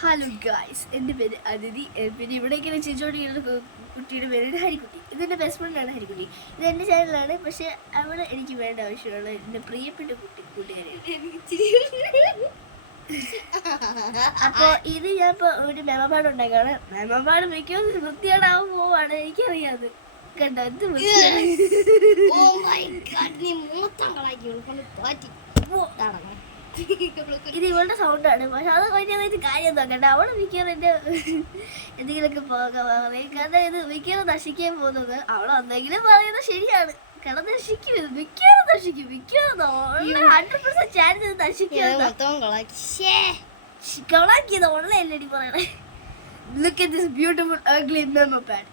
Hello guys, എൻ്റെ പേര് അതിഥി. പിന്നെ ഇവിടെ ഇങ്ങനെ ചിരിച്ചോണ്ടിരിക്കുന്ന കുട്ടിയുടെ പേര് ഹരിക്കുട്ടി. ഇതെൻ്റെ ബെസ്റ്റ് ഫ്രണ്ടാണ് ഹരിക്കുട്ടി. ഇത് എൻ്റെ ചാനലാണ്. പക്ഷെ അവിടെ എനിക്ക് വേണ്ട ആവശ്യമുള്ള എൻ്റെ പ്രിയപ്പെട്ട കൂട്ടുകാരെ. അപ്പോൾ ഇത് ഞാൻ ഇപ്പോൾ ഒരു മെമ്മപാട് ഉണ്ടാക്കാണ്. മെമ്മപാട് മിക്കവാറും വൃത്തികേടാവാൻ പോവാണ്, എനിക്കറിയാതെ. കണ്ടോ എന്ത് ഇത് ഇവളുടെ സൗണ്ടാണ്. പക്ഷെ അത് കഴിഞ്ഞാൽ കാര്യം നോക്കണ്ട. അവള് മിക്കവാറും എൻ്റെ എന്തെങ്കിലുമൊക്കെ പറയും. കാരണം ഇത് മിക്കവാറും നശിക്കാൻ പോകുന്നത് അവൾ എന്തെങ്കിലും പറയുന്നത് ശരിയാണ്. കാരണം നശിക്കും, ഇത് മിക്കവാറും നശിക്കും. മിക്കവാറും 100% ചാൻസ് ഇത് നശിക്കും. കൊളാക്കിയത് ഉള്ളതല്ലേ പറയണേ. Look at this beautiful ugly memo pad.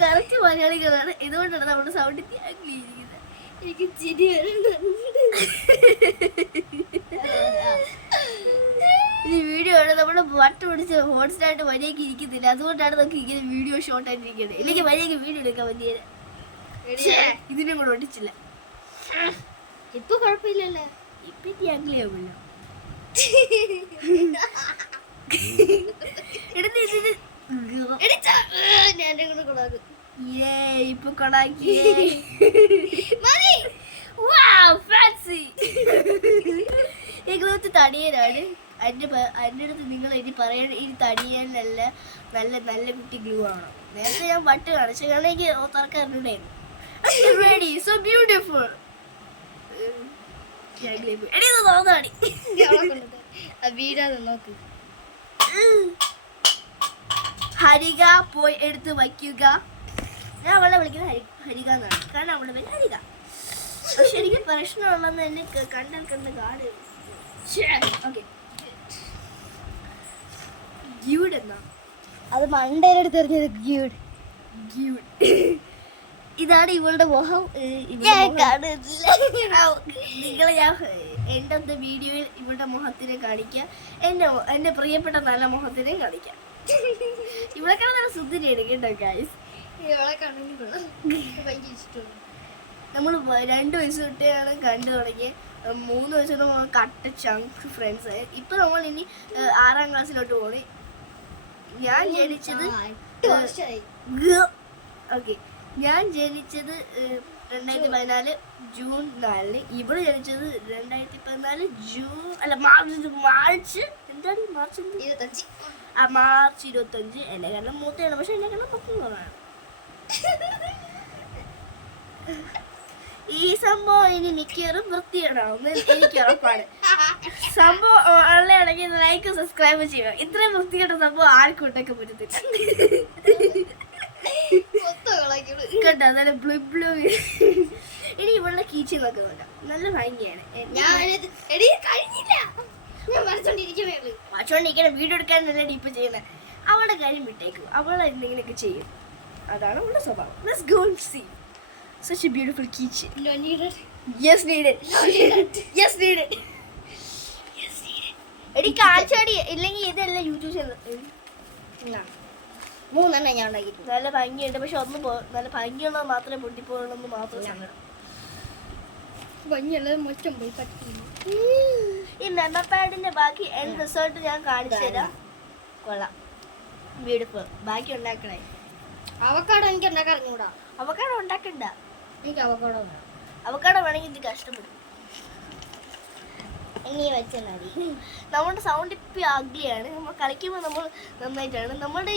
Correct മലയാളികളാണ്. ഇതുകൊണ്ടാണ് നമ്മുടെ സൗണ്ട് ഇരിക്കുന്നത്. എനിക്ക് ചിരി ഈ വീഡിയോ ആണ് നമ്മുടെ വട്ട് പിടിച്ച് ഹോട്ട്സ്റ്റായിട്ട് വരിയൊക്കെ ഇരിക്കുന്നില്ല. അതുകൊണ്ടാണ് നമുക്ക് ഇങ്ങനെ വീഡിയോ ഷോർട്ട് ആയിട്ടിരിക്കുന്നത്. ഇല്ലെങ്കിൽ വരിയൊക്കെ വീഡിയോ എടുക്കാൻ പറ്റിയത്. ഇതിനും കൂടെ ഒട്ടിച്ചില്ല. ഇപ്പൊ കുഴപ്പമില്ലല്ലോ. ഇപ്പൊ യാഗ്ലിയാവില്ല. ഇപ്പൊ കൊടാക്കി തടിയനാണ്. എൻ്റെ അടുത്ത് നിങ്ങൾ ഇനി പറയണ ഇനി തടിയാൻ നല്ല നല്ല നല്ല കുട്ടി ഗ്ലൂ ആണ്. നേരത്തെ ഞാൻ വട്ട് കാണിച്ചു, കാരണം എനിക്ക് തുറക്കാറുണ്ടായിരുന്നു. So beautiful. ഹരിക പോയി എടുത്ത് വയ്ക്കുക. ഞാൻ അവളെ വിളിക്കുന്നത് ഹരിക എന്നാണ്, കാരണം അവളുടെ പേര് ഹരിക. പക്ഷെ എനിക്ക് പ്രശ്നമുള്ളതെന്ന് എന്നെ കണ്ടാൽ കണ്ട് കാട്. ഗ്യൂഡ് എന്നാ അത് മണ്ടയിലെടുത്ത് എറിഞ്ഞത്. ഗ്യൂഡ് ഇതാണ് ഇവളുടെ മുഖം. നിങ്ങളെ ഞാൻ എൻ്റെ ഓഫ് ദ വീഡിയോയിൽ ഇവളുടെ മുഖത്തിനെ കാണിക്കാം. എൻ്റെ പ്രിയപ്പെട്ട നല്ല മുഖത്തിനെ കാണിക്കാം. ഇവളൊക്കെ നല്ല സുന്ദരിയാണ് കേട്ടോ ഗൈസ്. നമ്മൾ 2 വയസ്സ് തൊട്ടാണ് കണ്ടു തുടങ്ങിയത്. 3 വയസ്സ് നമ്മൾ കട്ട ചങ്ക് ഫ്രണ്ട്സ്. ഇപ്പൊ നമ്മൾ ഇനി 6ാം ക്ലാസ്സിലോട്ട് പോണി. ഞാൻ ജനിച്ചത് ഞാൻ ജനിച്ചത് 2014 ജൂൺ 4. ഇവിടെ ജനിച്ചത് 2014 മാർച്ച് 25. എന്നെ കാരണം മൂത്തയാണ്, പക്ഷെ എന്നെ കാരണം 19. ഈ സംഭവം ഇനി മിക്കവാറും വൃത്തികേടാവും എനിക്ക് ഉറപ്പാണ്. സംഭവം ഉള്ളതാണെങ്കിൽ ലൈക്ക് സബ്സ്ക്രൈബ് ചെയ്യുക. ഇത്രയും വൃത്തികെട്ട സംഭവം ആർക്കും ഉണ്ടാക്കാൻ പറ്റത്തില്ല. കേട്ടോ നല്ല ബ്ലൂ ബ്ലൂ. ഇനി ഇവളുടെ കീച്ചി നോക്കുന്നുണ്ട്, നല്ല ഭംഗിയാണ്. വച്ചോണ്ടിരിക്കണ വീഡിയോ എടുക്കാൻ നല്ല ഡീപ്പ് ചെയ്യുന്നത്. അവളുടെ കാര്യം വിട്ടേക്കും, അവളെ എന്തെങ്കിലുമൊക്കെ ചെയ്യും. അതാണ് അവളുടെ സ്വഭാവം. Let's go and see. Such a beautiful keychain. No needed. Yes needed. No needed. Yes needed. Yes needed. എടി കാൽച്ചാടി ഇല്ലെങ്കിൽ ഇതല്ല യൂട്യൂബ് ചാനൽ. 3 ഞാൻ ഉണ്ടാക്കിയിട്ട് നല്ല ഭംഗിയുണ്ട്. പക്ഷെ നല്ല ഭംഗിയുള്ളത് മാത്രമേ പൊട്ടിപ്പോകണമെന്ന് മാത്രം സങ്കടം. ഭംഗിയുള്ളത് മൊത്തം പോയി പറ്റില്ല. ഈ മെമ്മ പാഡിന്റെ ബാക്കി എൻ റിസൾട്ട് ഞാൻ കാണിച്ചു തരാം. കൊള്ളാം, ബ്യൂട്ടിഫുൾ. ബാക്കി ഉണ്ടാക്കണേ. അവക്കാടോ എനിക്ക് ഉണ്ടാക്കാൻ അറിഞ്ഞൂടാ. അവക്കാടോ ഉണ്ടാക്കണ്ട. എനിക്ക് അവക്കാടോ വേണമെങ്കിൽ ഇത് കഷ്ടപ്പെടും. ഇനി വെച്ചാൽ മതി. നമ്മുടെ സൗണ്ട് ഇപ്പം അഗ്ലിയാണ്. നമ്മൾ കളിക്കുമ്പോൾ നമ്മൾ നന്നായിട്ടാണ്. നമ്മുടെ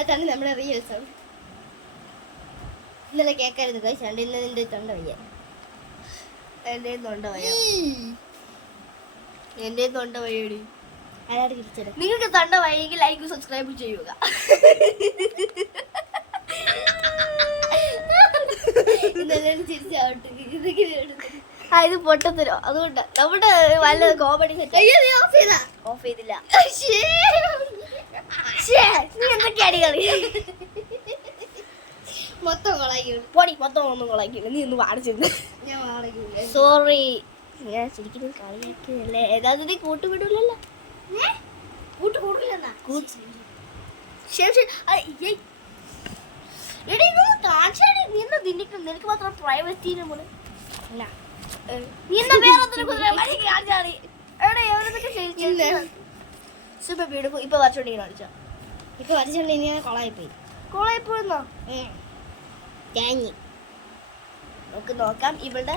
അതാണ് നമ്മുടെ റിയൽ സൗണ്ട്. ഇന്നലെ കേൾക്കരുത് കഴിച്ചാണ്ട്. ഇന്ന് നിന്റെ തൊണ്ട വയ്യ. എൻ്റെ തൊണ്ട വയ്യ. എൻ്റെ തൊണ്ട വയ്യടി. അയാൾ തിരിച്ചത്. നിങ്ങൾക്ക് തൊണ്ട വയ്യെങ്കിൽ ലൈക്ക് സബ്സ്ക്രൈബ് ചെയ്യുക. ഇത് പൊട്ടത്തരോ. അതുകൊണ്ട് നമ്മുടെ വല്ല കോമഡി ഓഫ് ചെയ്തില്ല. നീ എന്തൊക്കെയാണ് കളി? മൊത്തം കൊളാക്കിയാണ്. പൊടി മൊത്തം ഒന്നും കൊളാക്കിയില്ല. നീ ഒന്ന് വാടിച്ചിരുന്നു. സോറി, ഞാൻ ശരിക്കും കളിയാക്കിയല്ലേ. ഏതാണ്ട് നീ കൂട്ടുവിടില്ലല്ലോ. കൂട്ടുകൂടില്ലെന്നാ എടി കാണിച്ചാടി നിന്ന് തിന്നിട്ടുണ്ട്. നിനക്ക് മാത്രം പ്രൈവറ്റ് പോലെ നിന്നെ വേറെ കാണിച്ചാടി. എവിടെ എവിടെ സൂപ്പർ ബ്യൂട്ടിഫുൾ. ഇപ്പൊ വരച്ചോണ്ടിങ്ങനെ കാണിച്ചോ. ഇപ്പൊ വരച്ചോണ്ട് ഇനി കൊളായിപ്പോയി. കോളായിപ്പോയെന്നോ? നമുക്ക് നോക്കാം ഇവളുടെ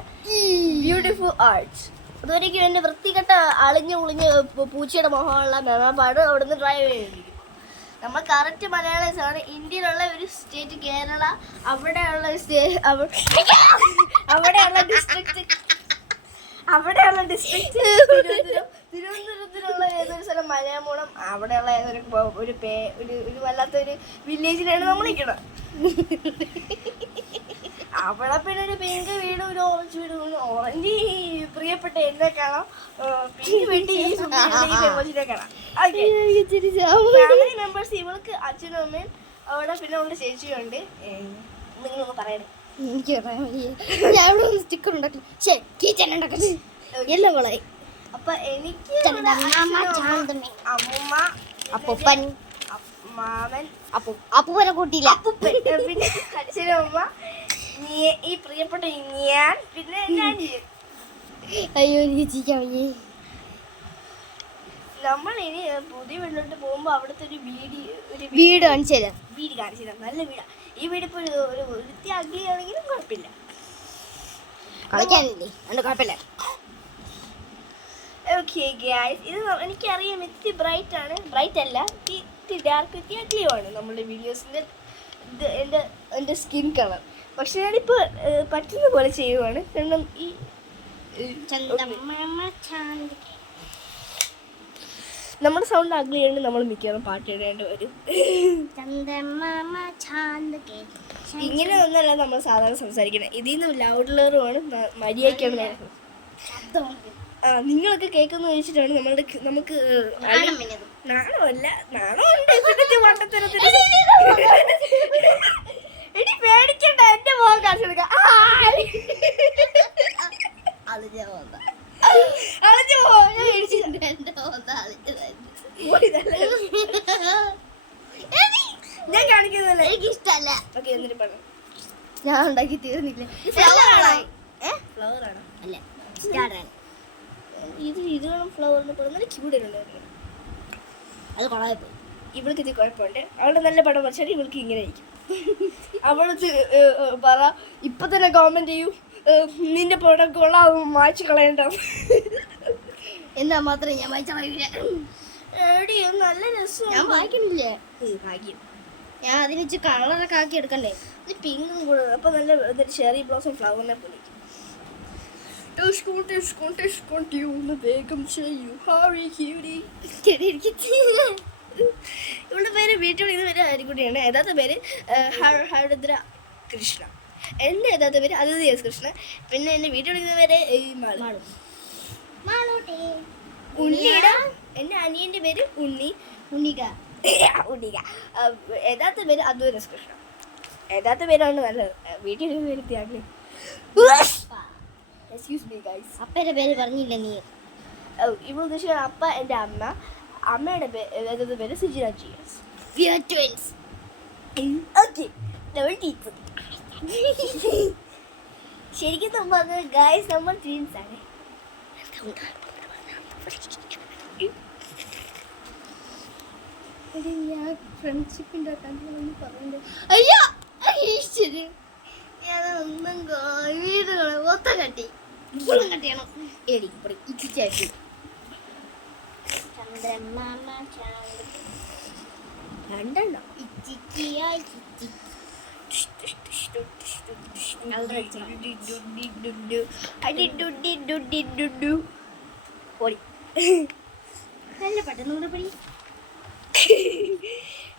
ബ്യൂട്ടിഫുൾ ആർട്സ്. അതുവരേക്കും എന്റെ വൃത്തികെട്ട അളിഞ്ഞു ഉളിഞ്ഞ് പൂച്ചയുടെ മുഖമുള്ള മെമാപ്പാട് അവിടെ നിന്ന് ഡ്രൈവ് ചെയ്തിരിക്കും. നമ്മൾ കറക്റ്റ് മലയാളീസ് ആണ്. ഇന്ത്യയിലുള്ള ഒരു സ്റ്റേറ്റ് കേരള, അവിടെയുള്ള അവിടെയുള്ള ഡിസ്ട്രിക്റ്റ് തിരുവനന്തപുരത്തിലുള്ള ഏതൊരു സ്ഥലം മലയാമൂളം, അവിടെയുള്ള ഏതൊരു ഒരു വല്ലാത്തൊരു വില്ലേജിലാണ് നമ്മൾ നിൽക്കണം. അവിടെ പിന്നെ ഒരു പിങ്ക് വീടും ഒരു ഓറഞ്ച് വീടും. ഓറഞ്ച് പ്രിയപ്പെട്ട എന്നെ കാണാം, പിങ്ക് വീട്ടിൽ ഈ കാണാം. ഫാമിലി മെമ്പേഴ്സ് ഇവൾക്ക് അച്ഛനും അമ്മയും അവിടെ പിന്നെ അവളുടെ ചേച്ചിയുണ്ട്. നിങ്ങളൊന്ന് പറയണേ. എനിക്ക് ഞാൻ ഇവിടെ സ്റ്റിക്കർ ഉണ്ടാക്കി എല്ലാം കൊളായി. അപ്പൊ എനിക്ക് അമ്മൂമ്മ, അപ്പൂപ്പൻ, മാമൻ, അപ്പൂപ്പനെ കൂട്ടിയില്ല, പിന്നെ അച്ഛനും അമ്മ, ഈ പ്രിയപ്പെട്ട ഞാൻ, പിന്നെ അയ്യോ എനിക്ക് ചിരിക്കാൻ വയ്യേ. നമ്മൾ ഇനി പുതിയ വീട്ടിലോട്ട് പോകുമ്പോ അവിടുത്തെ ഒരു വീട് കാണിച്ചു തരാം. വീട് കാണിച്ചു തരാം. നല്ല വീടാ. ഈ വീട് ഇപ്പൊ ഒരു വൃത്തിയാക്കിയാണെങ്കിലും കുഴപ്പമില്ല, കളിക്കാനില്ലേ അതുകൊണ്ട് കുഴപ്പമില്ല. ഓക്കെ ഗൈസ്, ഇത് എനിക്കറിയാം ഇത്തിരി ബ്രൈറ്റ് ആണ്. ബ്രൈറ്റ് അല്ല, ഇത്തിരി ഡാർക്ക്, ഇത്തിരി ക്ലിയർ ആണ് നമ്മുടെ വീഡിയോസിൻ്റെ എൻ്റെ സ്കിൻ കളർ. പക്ഷെ ഞാനിപ്പോൾ പറ്റുന്ന പോലെ ചെയ്യുവാണ്. കാരണം ഈ നമ്മുടെ സൗണ്ട് അഗ്ലിയാണ്. നമ്മൾ മിക്കവാറും പാട്ട് ഇടേണ്ടി വരും. ഇങ്ങനെ ഒന്നല്ല നമ്മൾ സാധാരണ സംസാരിക്കുന്നത്. ഇതിൽ നിന്ന് ലൗഡുള്ളവരുമാണ് മര്യാദയ്ക്കാണ്. നിങ്ങളൊക്കെ കേൾക്കുന്ന വെച്ചിട്ടാണ് നമുക്ക് നാണമല്ല, നാണമുണ്ട്. എടി പേടിക്കണ്ട, എന്റെ മുഖം കാണിച്ചെടുക്കാം. ഞാൻ കാണിക്കുന്നില്ല, എനിക്ക് ഇഷ്ടമല്ല. ഓക്കെ, എന്നിട്ട് പറഞ്ഞു ഞാൻ ഉണ്ടാക്കി തീർന്നില്ല. ഫ്ലവർ ആണോ? അല്ല, സ്റ്റാറാണ്. ഇത് വേണം ഫ്ലവറിന് പറഞ്ഞാൽ ക്യൂഡായിരുന്നു. അത് കൊളായിപ്പോയി. ഇവൾക്ക് ഇത് കുഴപ്പമുണ്ട്. അവളുടെ നല്ല പടം വരച്ചാൽ ഇവൾക്ക് ഇങ്ങനെ ആയിരിക്കും. അവൾക്ക് പറ ഇപ്പൊ തന്നെ ഗവൺമെന്റ് ചെയ്യൂ, നിന്റെ പടം കൊള്ളാവും, മായ്ച്ചു കളയണ്ട. എന്നാ മാത്രമേ ഞാൻ വായിച്ച കഴിയില്ല. നല്ല രസം. ഞാൻ വായിക്കണില്ലേ? ഭാഗ്യം. ഞാൻ അതിന് വെച്ച് കളറൊക്കെ ആക്കി എടുക്കണ്ടേ? ഇത് പിങ്കും കൂടെ. അപ്പൊ നല്ല ചെറി ബ്ലോസം ഫ്ലവറിനെ പോലെ. വേഗം ചെയ്യൂ. ഇവളുടെ പേര് വീട്ടിൽ ഇത് പേര് ഹരിക്കുട്ടിയാണ്. യഥാർത്ഥ പേര് ഹരിദ്ര കൃഷ്ണ. എൻ്റെ യഥാർത്ഥ പേര് അതിഥി എസ് കൃഷ്ണ. പിന്നെ എൻ്റെ വീട്ടിൽ വിളിക്കുന്ന പേര് ഉണ്ണിയുടെ. എൻ്റെ അനിയൻ്റെ പേര് ഉണ്ണിക. യഥാർത്ഥ പേര് അദ്വൈത് എസ് കൃഷ്ണ. യഥാർത്ഥ പേരാണ് നല്ലത്. വീട്ടിൽ വിളിക്കുന്ന പേര് ത്യാഗി. Excuse me guys. അപ്പയുടെ പേര് പറഞ്ഞില്ല നീ. ഇവിടെ ഉദ്ദേശിക്കുന്ന അപ്പ എൻ്റെ അമ്മ. അമ്മയുടെ പേര് Sujina Jiyas. We are twins. Okay, നമ്മൾ ടീച്ചർ. ശരിക്കും നമ്മൾ ഗൈസ് നമ്മൾ ട്വിൻസ് ആണ്. ഞാൻ ഫ്രണ്ട്ഷിപ്പ് ഉണ്ടാക്കാൻ പറഞ്ഞു. അയ്യോ ശരി, ഞാനൊന്നും വീടുകളെ മൊത്തം കട്ടി. ഇപ്പോഴും കട്ടിയണം. എടി ഇവിടെ ഇച്ചിച്ചായിട്ട് രണ്ടെണ്ണം. നല്ല പെട്ടെന്ന് പടി.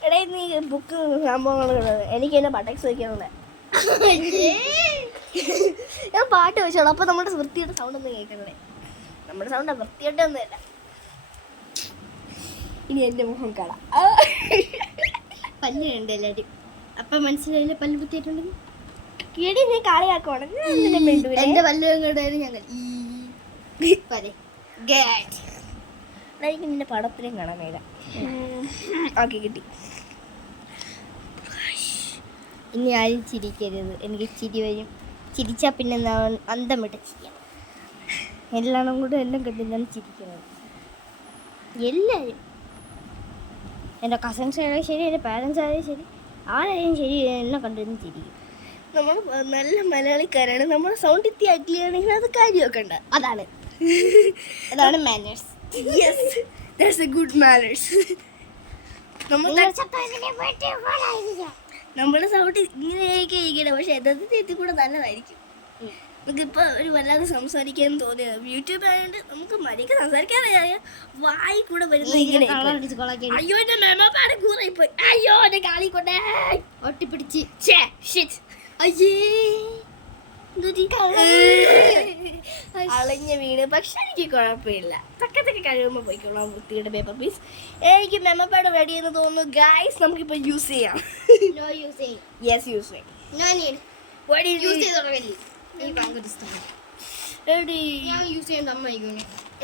എടേ നീ ബുക്ക് സംഭവങ്ങൾ എനിക്ക് എന്നെ ബട്ടക്സ് വയ്ക്കാനുള്ള. ഞാൻ പാട്ട് വെച്ചോളൂ. അപ്പൊ നമ്മുടെ വൃത്തിയുടെ സൗണ്ട് ഒന്നും കേൾക്കണേ. നമ്മുടെ സൗണ്ട് വൃത്തിയായിട്ടൊന്നുമല്ല. ഇനി എന്റെ മുഖം കാണാം. പല്ല് കണ്ട് എല്ലാവരും. അപ്പൊ മനസ്സിലായില്ലേ പല്ല് കുത്തിയിട്ടുണ്ടെങ്കിൽ? എടി നീ കളിയാക്കുവാണ്. എന്റെ പല്ല് കണ്ടാലും ഞങ്ങൾ എനിക്ക് നിന്റെ പടത്തിലും കാണാൻ മേല. ഓക്കെ, കിട്ടി. ഇനി ആരും ചിരിക്കരുത്. എനിക്ക് ചിരി വരും. ചിരിച്ചാൽ പിന്നെ അന്തം വിട്ട് ചിരിക്കണം. എല്ലാവരും കൂടെ എല്ലാം കണ്ട് ഞാൻ ചിരിക്കണം. എല്ലാവരും, എൻ്റെ കസിൻസ് ആയാലും ശരി, എൻ്റെ പാരൻസ് ആയാലും ശരി, ആരായാലും ശരി, എന്നെ കണ്ടിരുന്ന് ചിരിക്കും. നമ്മൾ നല്ല മലയാളിക്കാരാണ്. നമ്മുടെ സൗണ്ട് ഇത്തി അഗ്ലിയാണെങ്കിൽ അത് കാര്യമൊക്കെ ഉണ്ട്. അതാണ് manners. Yes, that's A good manners. നമ്മുടെ സൗണ്ട് ഇങ്ങനെയൊക്കെ ഇരിക്കണം, പക്ഷെ യഥാർത്ഥത്തിൽ എത്തി കൂടെ നല്ലതായിരിക്കും. നമുക്കിപ്പോൾ ഒരു വല്ലാതെ സംസാരിക്കാൻ തോന്നിയത് യൂട്യൂബ് ആയതുകൊണ്ട് നമുക്ക് മര്യാദ സംസാരിക്കാതെ വായി കൂടെ വരുന്നത് ഇങ്ങനെ. അയ്യോ എന്റെ മെമ്മപ്പാടെ കൂറായിപ്പോയി. അയ്യോ എന്റെ കാലി കൊണ്ടേ ഒട്ടിപ്പിടിച്ച് അയ്യേ അളഞ്ഞ വീണ്. പക്ഷെ എനിക്ക് കുഴപ്പമില്ല, തക്കത്തൊക്കെ കഴിയുമ്പോൾ പോയിക്കോളാം വൃത്തിയുടെ പേപ്പർ പീസ്. എനിക്ക് മെമ്മപ്പാട് റെഡി എന്ന് തോന്നുന്നു. ഗൈസ് നമുക്കിപ്പോൾ യൂസ് ചെയ്യാം. യെസ്, യൂസ് ചെയ്യാം.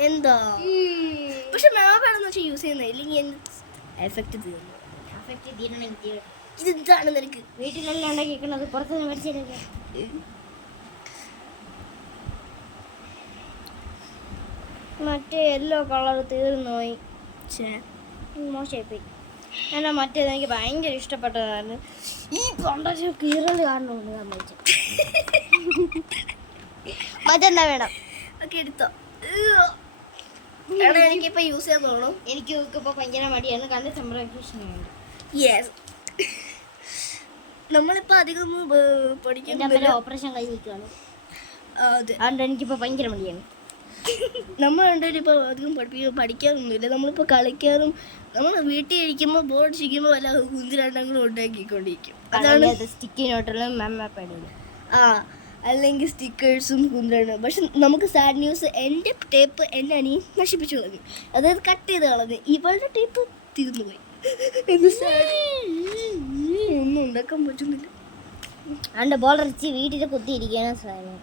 എന്താ പക്ഷെ മെമ്മപ്പാടെന്ന് വെച്ചാൽ യൂസ് ചെയ്യുന്നത് ഇല്ലെങ്കിൽ എഫക്റ്റ് തീർന്നു. ഇതെന്താണ് നിനക്ക് വീട്ടിലെല്ലാം ഉണ്ടാക്കിക്കുന്നത് പുറത്തുനിന്ന് മേടിച്ചില്ല. മറ്റേ യെല്ലോ കളർ തീർന്നു പോയി. മോശമായിപ്പോയി. എന്നാ മറ്റേത് എനിക്ക് ഭയങ്കര ഇഷ്ടപ്പെട്ടതായിരുന്നു. ഈ പണ്ടൊരു കീറൽ കാരണമുണ്ട് സംഭവിച്ചു. മറ്റെന്താ വേണം? ഒക്കെ എടുത്തോ. എനിക്കിപ്പോൾ യൂസ് ചെയ്യാൻ തോന്നുന്നു. എനിക്ക് ഇപ്പോൾ ഭയങ്കര മടിയാണ്. കണ്ട് സംരക്ഷണമുണ്ട്. യെസ്, നമ്മളിപ്പോൾ അധികം പഠിക്കാൻ ഓപ്പറേഷൻ കഴിഞ്ഞിരിക്കുകയാണ്. അതെ, അതുകൊണ്ട് എനിക്കിപ്പോൾ ഭയങ്കര മടിയാണ്. നമ്മൾ രണ്ടുപേരും ഇപ്പോൾ അധികം പഠിക്കാനൊന്നുമില്ല. നമ്മളിപ്പോൾ കളിക്കാനും നമ്മൾ വീട്ടിൽ ഇരിക്കുമ്പോൾ ബോർഡ് ചിരിക്കുമ്പോൾ വല്ല കുന്തിരണ്ടങ്ങളും ഉണ്ടാക്കിക്കൊണ്ടിരിക്കും. അതാണ് സ്റ്റിക്കിനോട്ടുള്ള മെമ്മപ്പാടില്ല. അല്ലെങ്കിൽ സ്റ്റിക്കേഴ്സും കുന്തിരണ്ടും. പക്ഷെ നമുക്ക് സാഡ് ന്യൂസ്, എൻ്റെ ടേപ്പ് എൻ്റെ അനിയൻ നശിപ്പിച്ചു കളഞ്ഞു. അതായത് കട്ട് ചെയ്ത് കളഞ്ഞു. ഇവളുടെ ടേപ്പ് തീർന്നു പോയി. ഒന്നും ഉണ്ടാക്കാൻ പറ്റുന്നില്ല. അതുകൊണ്ട് ബോളറിച്ച് വീട്ടിൽ കുത്തിയിരിക്കാനും സാധനം.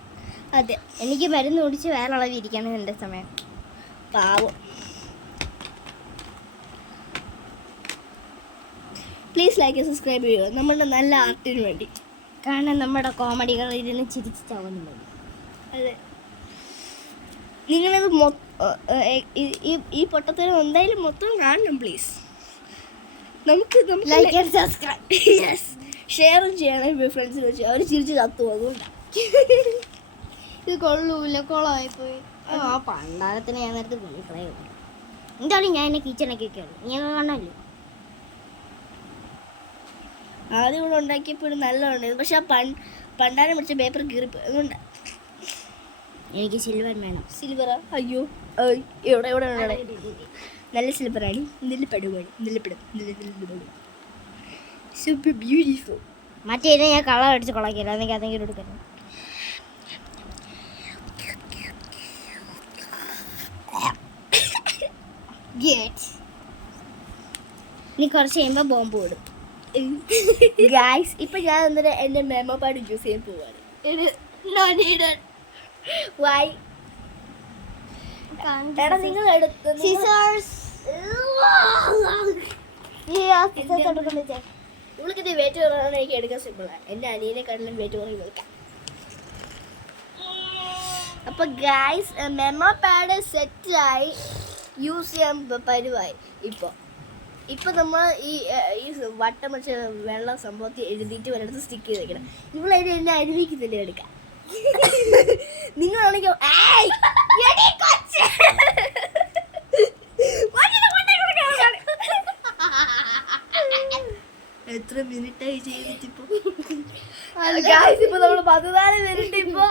അതെ, എനിക്ക് മരുന്ന് കുടിച്ച് വേറെ അളവിരിക്കാനും എൻ്റെ സമയം. പാവം. പ്ലീസ് ലൈക്ക് സബ്സ്ക്രൈബ് ചെയ്യുക നമ്മളുടെ നല്ല ആർട്ടിന് വേണ്ടി. കാരണം നമ്മുടെ കോമഡികൾ ഇരുന്ന് ചിരിച്ച് ചാവുന്നു. അതെ, നിങ്ങളത് ഈ പൊട്ടത്തരം എന്തായാലും മൊത്തം കാണണം പ്ലീസ്. നമുക്ക് ലൈക്ക് ആൻഡ് സബ്സ്ക്രൈബ്. യെസ്, ഷെയറും ചെയ്യണം ഫ്രണ്ട്സിന് വെച്ച്. അവർ ചിരിച്ച് ചത്തു. അതുകൊണ്ടാണ് ഇത് കൊള്ളൂല, കുളമായിപ്പോയി. പണ്ടാരത്തിന് ഞാൻ നേരത്തെ വീക്കളയോ. എന്തായാലും ഞാൻ എന്നെ കിച്ചണൊക്കെയാണ്. ഇങ്ങനെ കാണാമല്ലോ. ആദ്യം ഇവിടെ ഉണ്ടാക്കിയപ്പോഴും നല്ലതുണ്ടായിരുന്നു. പക്ഷെ ആ പണ്ടാരം പിടിച്ച പേപ്പർ കീറിപ്പോയി. അതുകൊണ്ടാണ്. എനിക്ക് സിൽവർ വേണം. സിൽവറാ? അയ്യോ, എവിടെ നല്ല സിൽവറാണ്. Super beautiful. മറ്റേ ഞാൻ കളർ അടിച്ച് കൊളക്കില്ല. എനിക്ക് അതെങ്കിലും എടുക്കണം. ഇനി കുറച്ച് കഴിയുമ്പോൾ ബോംബ് കൊടുക്കും. ഗൈസ്, ഇപ്പൊ ഞാൻ എന്നിട്ട് എൻ്റെ മെമ്മപ്പാട് യൂസ് ചെയ്യാൻ പോവാണ്. വൈ? എടാ നിങ്ങൾ ഇവൾക്കിത് വെയിറ്റ് കുറവാണ്. എനിക്ക് എടുക്കാൻ സിമ്പിളാണ്. എൻ്റെ അനിയനെക്കാട്ടിലും വെയിറ്റ് കുറവ് വെക്കാം. അപ്പൊ ഗൈസ്, മെമ്മോ പാഡ് സെറ്റായി, യൂസ് ചെയ്യാൻ പരുവായി. ഇപ്പൊ നമ്മൾ ഈ വട്ടം വെച്ച വെള്ള സംഭവത്തിൽ എഴുതിയിട്ട് വരടുത്ത് സ്റ്റിക്ക് ചെയ്ത് വെക്കണം. ഇവളതിന് എന്നെ അനുഭവിക്കുന്നില്ല എടുക്കാൻ. നിങ്ങളാണെങ്കിൽ എത്ര മിനിറ്റായി ചെയ്തിട്ടിപ്പോ? ഇപ്പൊ നമ്മള് 14 മിനിറ്റ്, ഇപ്പൊ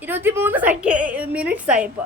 23 മിനിറ്റ്സ് ആയിപ്പോ.